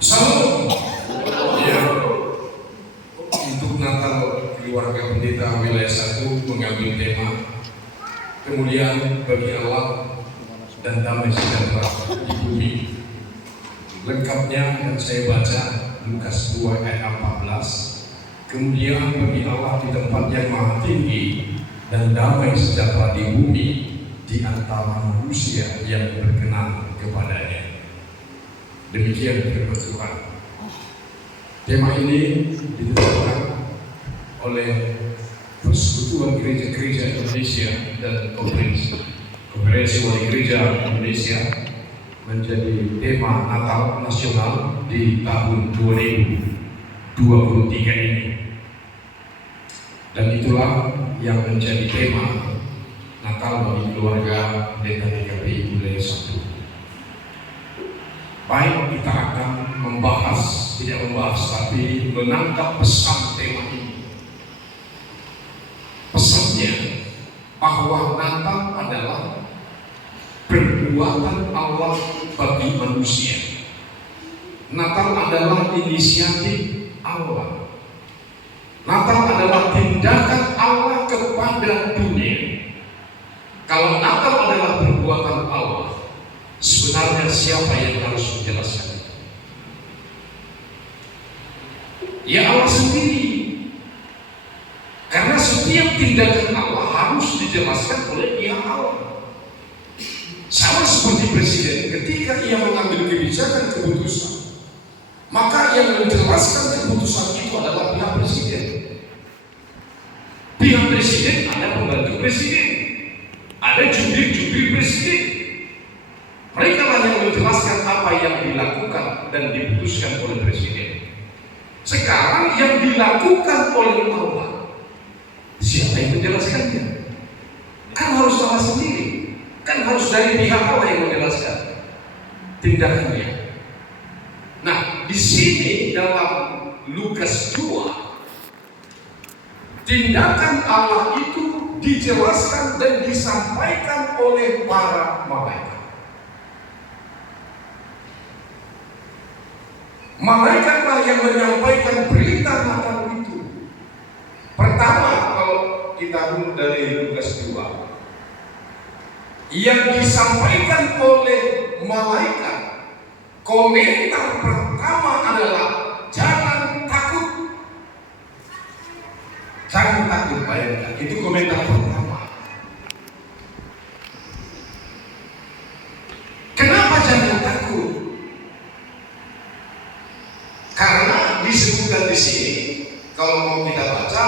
Salam. Ya, untuk Natal keluarga pendeta wilayah 1 mengambil tema kemuliaan bagi Allah dan damai sejahtera di bumi. Lengkapnya akan saya baca Lukas 2 ayat 14. Kemuliaan bagi Allah di tempat yang maha tinggi dan damai sejahtera di bumi di antara manusia yang berkenan kepadanya. Demikian firman Tuhan. Tema ini ditetapkan oleh Persekutuan Gereja-Gereja Indonesia dan Konferensi Wali Gereja Indonesia menjadi tema Natal Nasional di tahun 2023 ini. Dan itulah yang menjadi tema Natal bagi keluarga Pendeta GKPI wilayah 1. Baik, kita akan tidak membahas, tapi menangkap pesan tema ini. Pesannya bahwa Natal adalah perbuatan Allah bagi manusia. Natal adalah inisiatif Allah. Natal adalah tindakan Allah kepada dunia. Kalau Natal adalah perbuatan Allah, sebenarnya siapa yang harus menjelaskan itu? Ya Allah sendiri. Karena setiap tindakan Allah harus dijelaskan oleh pihak Allah. Sama seperti presiden, ketika ia mengambil keputusan, maka yang menjelaskan keputusan itu adalah pihak presiden. Pihak presiden ada pembantu presiden, ada jubir presiden. Mereka lah yang menjelaskan apa yang dilakukan dan diputuskan oleh presiden. Sekarang yang dilakukan oleh Allah, siapa yang menjelaskannya? Kan harus Allah sendiri. Kan harus dari pihak Allah yang menjelaskan tindakannya. Nah, di sini dalam Lukas 2, tindakan Allah itu dijelaskan dan disampaikan oleh para malaikat. Malaikatlah yang menyampaikan berita Natal itu. Pertama, kalau kita lihat dari Lukas 2, yang disampaikan oleh malaikat, komentar pertama adalah jangan takut. Jangan takut, bayangkan. Itu komentar pertama. Kenapa jangan takut? Karena disebutkan di sini, kalau mau kita baca,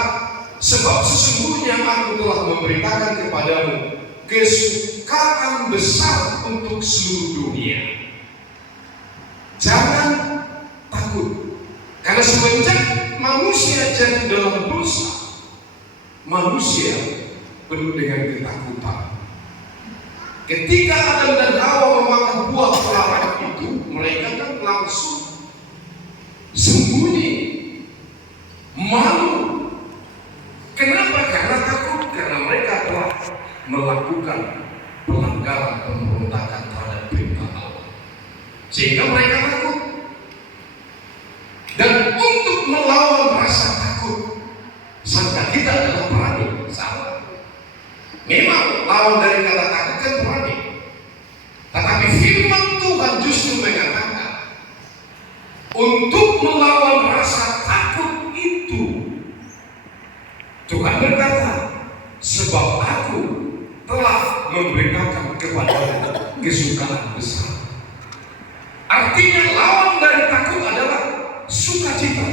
sebab sesungguhnya aku telah memberitakan kepadamu kesukaan besar untuk seluruh dunia. Jangan takut, karena semenjak manusia jatuh dalam dosa, manusia penuh dengan ketakutan. Ketika Adam dan Hawa memakan buah terlarang itu, mereka kan langsung sembunyi, malu. Kenapa? Karena takut, karena mereka telah melakukan pelanggaran pemberontakan terhadap perintah Allah, sehingga mereka takut. Dan untuk melawan rasa takut, sangka kita adalah berani. Salah. Memang lawan dari kata takut kan berani, tetapi firman Tuhan justru mengatakan untuk melawan rasa takut itu, Tuhan berkata, sebab aku telah memberitakan kepada kesukaan besar. Artinya lawan dari takut adalah sukacita.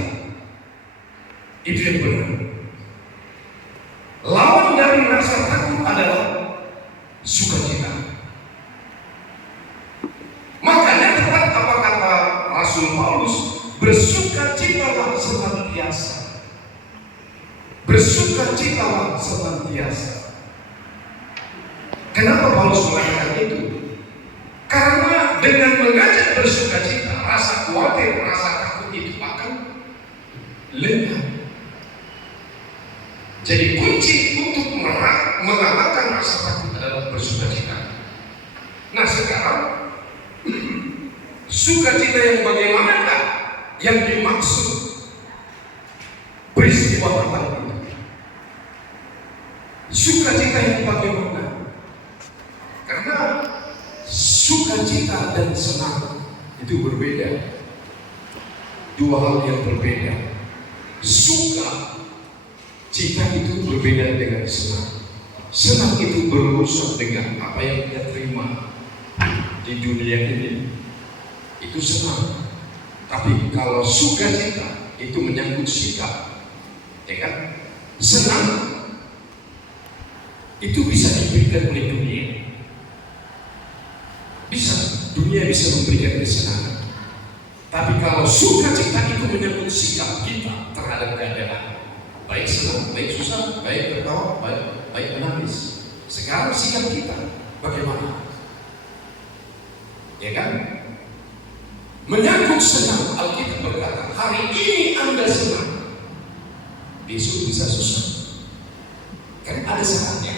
Itu yang benar. Lawan dari rasa takut adalah sukacita. Makanya tepat apa kata Rasul Paulus, bersukacitalah senantiasa. Bersukacitalah senantiasa. Kenapa Paulus mengatakan itu? Karena dengan mengajak bersukacita, rasa khawatir, rasa takut itu akan lengah. Jadi kunci untuk mengalahkan rasa takut adalah bersukacita. Nah sekarang sukacita yang bagaimanakah? yang dimaksud peristiwa Natal itu. Sukacita yang bagaimana? Karena sukacita dan senang itu berbeda. Dua hal yang berbeda. Sukacita itu berbeda dengan senang. Senang itu berurusan dengan apa yang kita terima di dunia ini. Itu senang. Tapi kalau sukacita itu menyangkut sikap, ya kan? Senang itu bisa diberikan oleh dunia. Dunia bisa memberikan kesenangan. Tapi kalau sukacita itu menyangkut sikap kita terhadap keadaan, baik senang, baik susah, baik tertawa, baik menangis. Sekarang sikap kita bagaimana? Ya kan? Menyangkut senang, Alkitab berkata, hari ini Anda senang, besok bisa susah. Kan ada saatnya.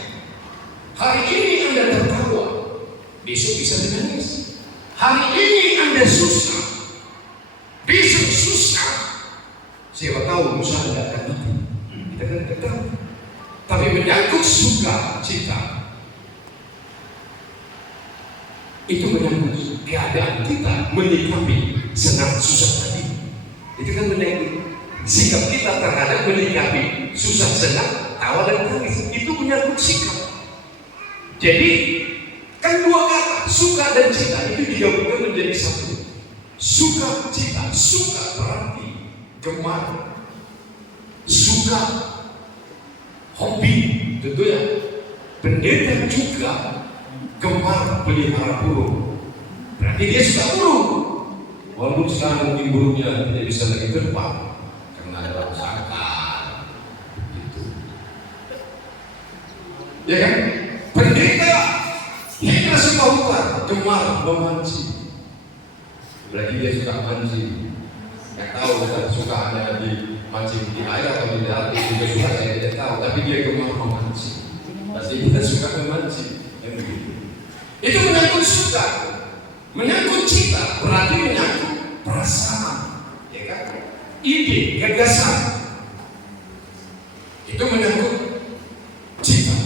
Hari ini Anda tertawa, besok bisa menangis. Hari ini Anda susah, besok susah. Siapa tahu lusa Anda akan mati. Kita kan tidak tahu. Tapi menyangkut sukacita, itu menyangkut keadaan kita menyikapi senang susah tadi. Itu kan menyangkut sikap kita terhadap menyikapi susah senang, tawa dan tangis. Itu menyangkut sikap. Jadi kan dua kata, suka dan cita itu digabungkan menjadi satu. Suka cita, suka berarti gemar, suka hobi, tentunya. Pendeta juga gemar pelihara burung, berarti dia suka burung. Walaupun sekarang mungkin burungnya tidak bisa lagi terbang karena ada rongsokan, gitu. Ya kan? Pendeta Hendra Sipahutan gemar memancing, berarti dia suka mancing. Nggak tahu suka ada di mancing di air atau di darat, dia juga suka, saya tidak tahu. Tapi dia gemar memancing, pasti dia suka memancing. Yang begitu. Itu menyangkut suka, menyangkut cita, berarti menyangkut perasaan, ya kan? Ide, gagasan. Itu menyangkut cita.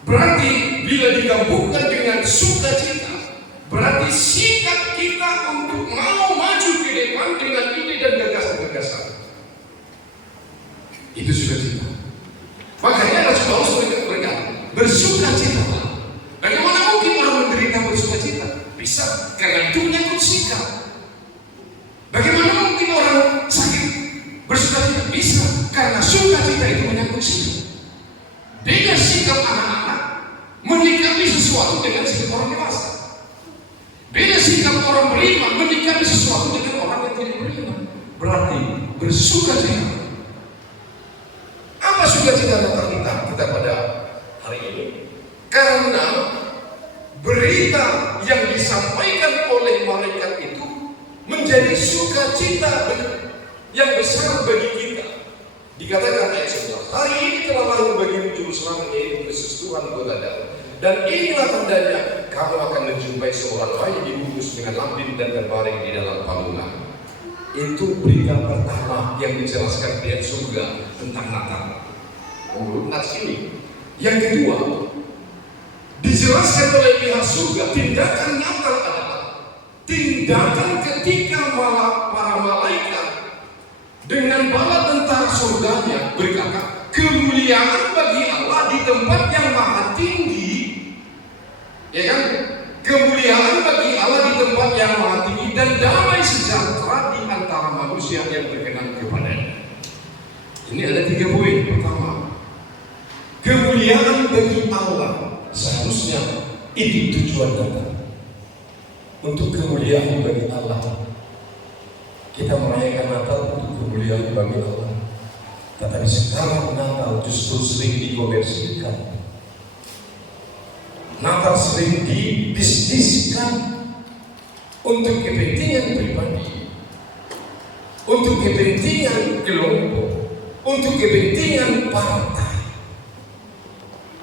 Berarti bila digabungkan dengan sukacita, berarti sikap kita untuk mau maju ke depan dengan ide dan gagasan-gagasan. Itu sukacita. Makanya Rasul Paulus berkata, bersukacita. Bagaimana mungkin orang menderita bersukacita? Bisa, karena itu menyangkut sikap. Bagaimana mungkin orang sakit bersukacita? Bisa, karena sukacita itu menyangkut sikap. Beda sikap anak-anak menyikapi sesuatu dengan sikap orang dewasa. Beda sikap orang beriman menyikapi sesuatu dengan orang yang tidak beriman. Berarti bersukacita. Apa sukacita Natal kita pada hari ini? Karena berita yang disampaikan oleh malaikat itu menjadi sukacita yang besar bagi kita. Dikatakan ayat 11, hari ini telah lahir bagimu juru selamat, yaitu Kristus Tuhan Kota Daud. Dan inilah tandanya, kamu akan menjumpai seorang bayi dibungkus dengan lambin dan terbaring di dalam palungan. Itu berita pertama yang dijelaskan pihak surga tentang Natal. Menurut nats ini. Yang kedua, dijelaskan oleh pihak surga, tindakan Natal adalah tindakan ketika para malaikat dengan bala tentara surganya berkata, kemuliaan bagi Allah di tempat yang maha tinggi, ya kan? Kemuliaan bagi Allah di tempat yang maha tinggi dan damai sejahtera di antara manusia yang berkenan kepadanya. Ini ada 3 poin. Pertama, kemuliaan bagi Allah. Seharusnya itu tujuan Natal. Untuk kemuliaan bagi Allah. Kita merayakan Natal untuk kemuliaan bagi Allah. Tetapi sekarang Natal justru sering dikomersilkan. Natal sering dibisniskan untuk kepentingan pribadi, untuk kepentingan kelompok, untuk kepentingan partai.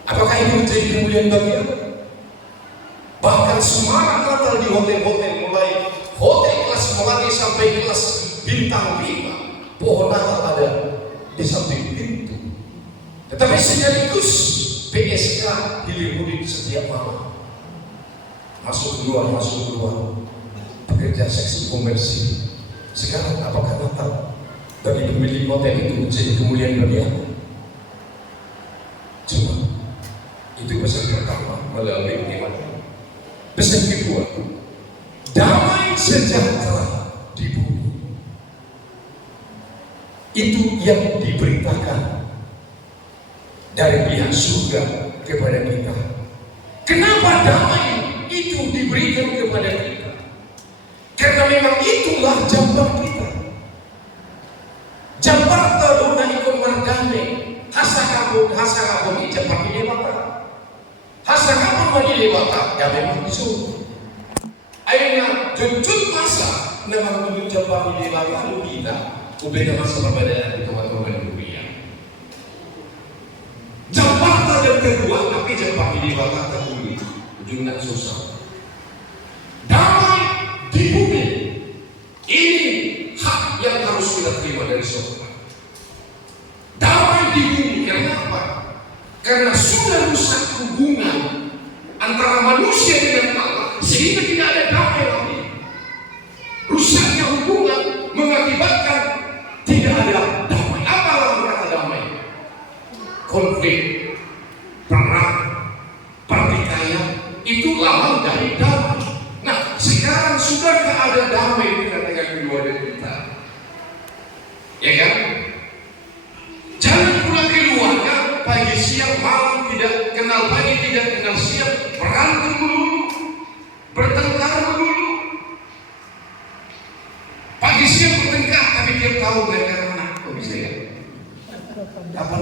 Apakah itu menjadi kemuliaan bagi Allah? Bahkan semarak Natal di hotel-hotel, mulai hotel kelas melati sampai kelas bintang 5, pohon Natal ada di samping pintu. Tetapi sekaligus PSK diliputi setiap malam. Masuk keluar, pekerja seks komersil. Sekarang apakah Natal bagi pemilik hotel itu menjadi kemuliaan bagi aku? Cuma itu pesan pertama melalui iman. Pesan kedua, damai sejahtera di bumi. Itu yang diberitakan dari pihak surga kepada kita. Kenapa damai itu diberikan kepada kita? Karena memang itulah jamban kita. Jakarta dona ikon mardane, hasakapun jamban ini mata. Hasakapun mani lewata, ya memang disuruh. Akhirnya jujur masa memang tujuh jamban ini lewata lu kita. Ubeda masa perbedaan itu teman-teman dunia. Jakarta yang kedua, tapi jamban ini lewata terdulu. Ujungnya susah. Damai di bumi. Ini hak yang harus kita terima dari surga. Damai di bumi. Kenapa? Karena sudah rusak hubungan antara manusia dengan Allah, sehingga tidak ada damai lagi. Rusaknya hubungan mengakibatkan tidak ada damai. Apalah kata damai? Konflik, perang, pertikaian, itu lawan dari damai. Nah, sekarang sudahkah ada damai dengan kedua dari kita? Ya kan? Jangan pulang keluarga pagi siang malam tidak kenal pagi tidak kenal siang, berantem melulu, bertengkar melulu. Pagi siang bertengkar tapi tiap tahun mereka anak. Kok bisa ya? Apa?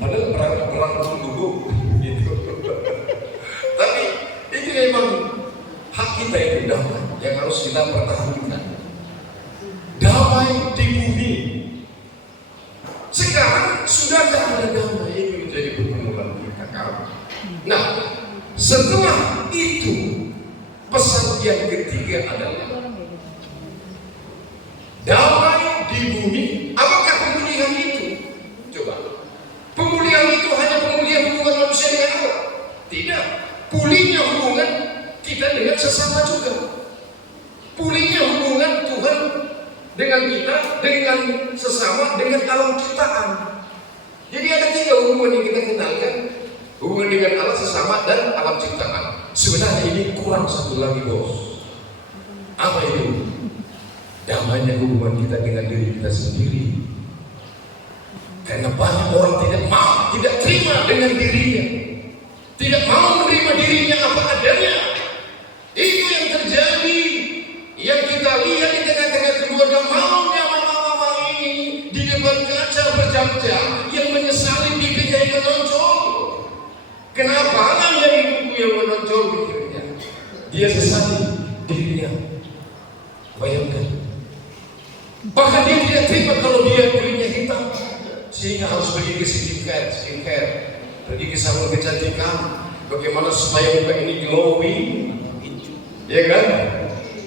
Padahal berantem dulu gitu. Tapi ini memang hak kita itu damai yang harus kita pertahankan. Damai di bumi. Sekarang sudah tidak ada damai, ini menjadi pergumulan kita kan. Nah, setelah itu pesan yang ketiga adalah damai di bumi. Apakah pemulihan itu? Coba. Pemulihan itu hanya pemulihan hubungan manusia dengan Allah? Tidak. Pulihnya hubungan kita dengan sesama juga. Pulihnya hubungan Tuhan dengan kita, dengan sesama, dengan alam ciptaan. Jadi ada 3 hubungan yang kita kenalkan. Hubungan dengan Allah, sesama, dan alam ciptaan. Sebenarnya ini kurang satu lagi, bos. Apa itu? Damainya hubungan kita dengan diri kita sendiri. Karena banyak orang tidak terima dengan dirinya. Tidak mau menerima dirinya apa adanya. Itu yang terjadi. Yang kita lihat di tengah-tengah keluarga, maunya mama-mama ini di depan kaca berjam-jam yang menyesali pipinya yang menonjol. Kenapa? Hanya ibuku yang menonjol pikirnya. Dia sesali dirinya. Bayangkan. Bahkan dia tidak terima kalau dia kulitnya hitam, sehingga harus pergi ke skincare, pergi ke salon kecantikan. Bagaimana supaya muka ini glowing, ya kan?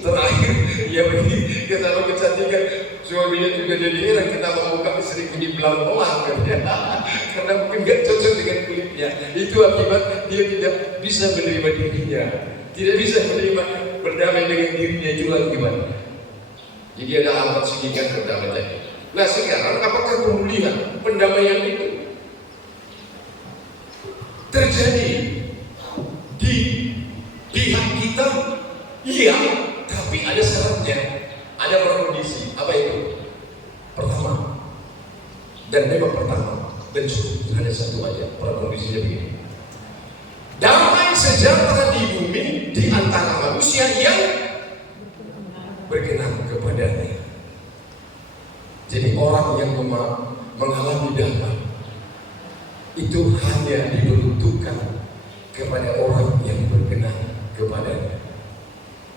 Terakhir dia pergi ke salon kecantikan, suaminya juga jadi heran kenapa muka sering bunyi belang-belang, karena mungkin nggak cocok dengan kulitnya. Itu akibat dia tidak bisa menerima dirinya, tidak bisa menerima berdamai dengan dirinya. Itulah akibatnya. Jadi ada alat sedikit berdamai tadi. Nah sekarang apakah pemulihan pendamaian itu terjadi di pihak kita? Iya, tapi ada syaratnya, ada kondisi. Apa itu? Pertama, dan memang pertama dan cukup ada satu aja. Kondisinya begini: damai sejahtera di bumi di antara manusia yang berkenan kepadanya. Jadi orang yang mengalami damai itu hanya diperuntukkan kepada orang yang berkenan kepadanya.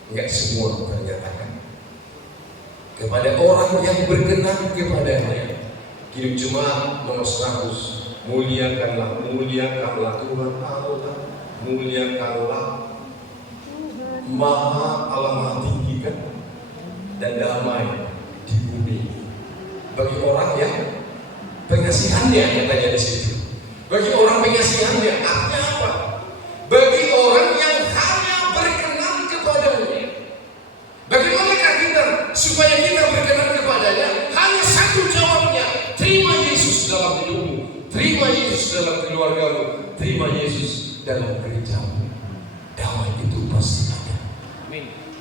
Enggak semua ternyata kan. Kepada orang yang berkenan kepadanya. Hidup Jumat nomor 100. Muliakanlah Tuhan Allah. Muliakanlah Allah Maha Tinggi kan. Dan damai di bumi. Bagi orang yang pengasihannya, katanya di situ. Bagi orang pengasihannya, artinya apa? Bagi orang yang hanya berkenan kepadanya. Bagaimanakah kita supaya kita berkenan kepadanya? Hanya satu jawabnya: terima Yesus dalam hidupmu, terima Yesus dalam keluargamu, terima Yesus dalam gerejamu. Damai itu pasti ada.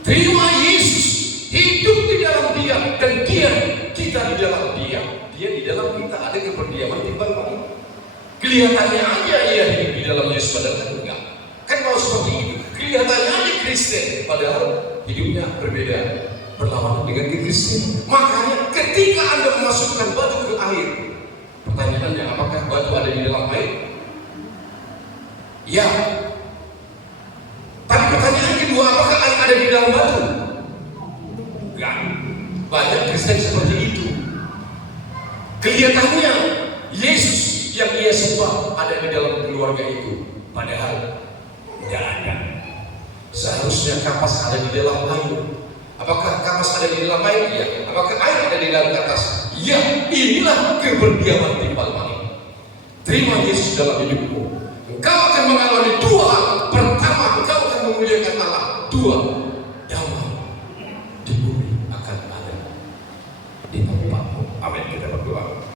Terima Yesus, hidup di dalam Dia, dan Dia, kita di dalam Dia. Dia di dalam kita, ada keperdiaman timbal balik. Kelihatannya aja ia hidup di dalam Yesus, padahal kan enggak. Kan kalau seperti itu, kelihatannya aja Kristen, padahal hidupnya berbeda, berlawanan dengan kekristenan. Makanya ketika Anda memasukkan batu ke air, pertanyaannya, apakah batu ada di dalam air? Ya. Tapi pertanyaan kedua, apakah air ada di dalam batu? Enggak. Banyak Kristen seperti itu. Kelihatannya Yesus yang ia sembah ada di dalam keluarga itu, padahal tidak ada. Seharusnya kapas ada di dalam air. Apakah kapas ada di dalam air? Iya. Apakah air ada di dalam kapas? Iya. Inilah keberdiaman timbal balik. Terima Yesus dalam hidupmu. Engkau akan mengalami dua hal. Pertama, engkau akan memuliakan Allah. Dua,